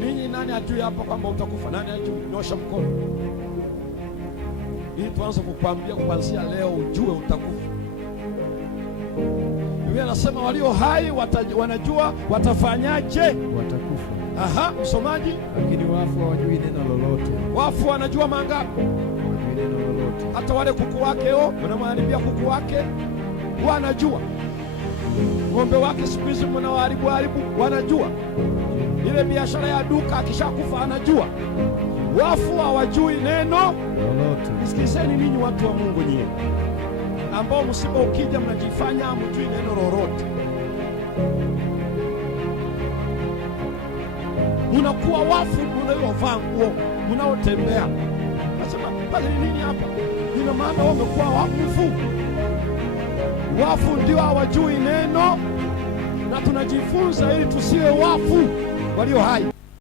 Ninyi nani ajui hapa kwamba utakufa? Nani ajui? Nyosha mkono ili tuanze kukwambia kuanzia leo ujue utakufa. Biblia inasema walio hai wanajua watafanyaje, watakufa. Aha, msomaji. Lakini wafu hawajui neno lolote. Wafu wanajua mangapi? Hawajui neno lolote. Hata wale kuku wake mnamharibia kuku wake, wanajua. Ng'ombe wake siku hizi mnawaharibu, wanajua. Ile biashara ya duka akishakufa anajua. Wafu hawajui neno lolote. Sikilizeni ninyi watu wa Mungu, nyinyi ambao msiba ukija mnajifanya hamjui neno lolote. Munakuwa wafu mnayovaa nguo, mnaotembea. Nasema pale nini hapa? Ina maana wamekuwa wafu. Wafu ndio hawajui neno, na tunajifunza ili tusiwe wafu walio hai.